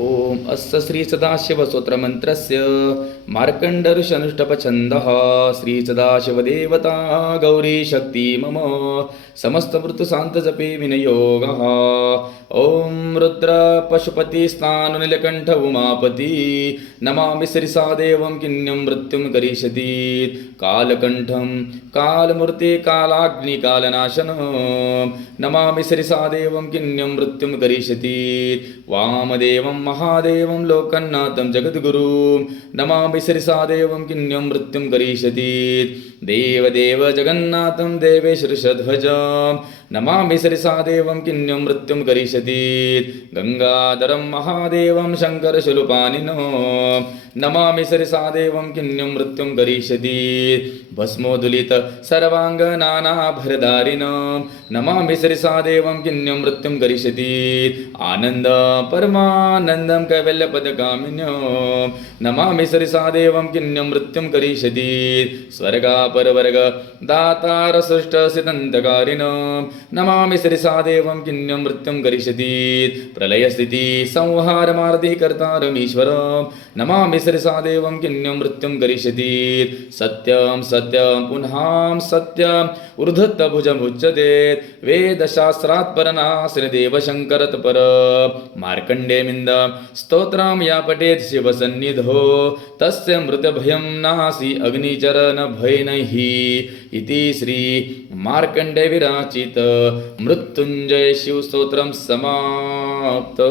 ओम अस्य श्री सदाशिवस्तोत्रमन्त्रस्य मार्कण्डऋषनुष्टपछन्दः श्री सदाशिवदेवता गौरी शक्ति मम समस्तमृत्युशान्तजपे विनियोगः। ॐ रुद्र पशुपतिस्नानुनीलकण्ठ उमापति नमामि श्रीसादेवं किन्यं मृत्युं करिष्यति कालकण्ठं कालमूर्ते कालाग्निकालनाशनं नमामि श्रीसादेवं किन्यं मृत्युं करिष्यति वामदेवं महादेवं लोकन्नाथं जगद्गुरुं नमामि श्रीसादेवं किन्यं मृत्युं करिष्यति देवदेव जगन्नाथं देवेश्वरध्वजं नमामि श्रीसादेवं किन्यं मृत्युं करिष्यति गंगाधरं महादेवं शङ्करशूलपाणिनं नमामि श्रीसादेवं किन्यं मृत्युं करिष्यति भस्मोदुलित सर्वाङ्गनानाभरधारिणं नमामि श्रीसादेवं किन्यं मृत्युं करिष्यति आनन्द परमानन्दं कैवल्यपदगामिनं नमामि श्रीसादेवं किन्यं मृत्युं करिष्यति स्वर्गापरवर्ग दातार सृष्टसिद्धन्तकारिणं नमामि श्रीसादेवं किन्यं मृत्युं करिष्यति प्रलयस्थिति संहारमार्दिकर्तारमीश्वरं नमामि श्रीसादेवं किन्यं मृत्युं करिष्यति सत्यं सत्यं पुनः सत्यं ऊर्ध्वभुजमुच्यते वेदशास्त्रात् परनाश्रदेवशङ्करतपर मार्कण्डेयमिन्द स्तोत्रं या पठेत् शिवसन्निधौ तस्य मृतभयं नासी अग्निचरणभयैः इति श्री मार्कण्डेय विराचित मृत्युञ्जय शिवस्तोत्रं समाप्तम्।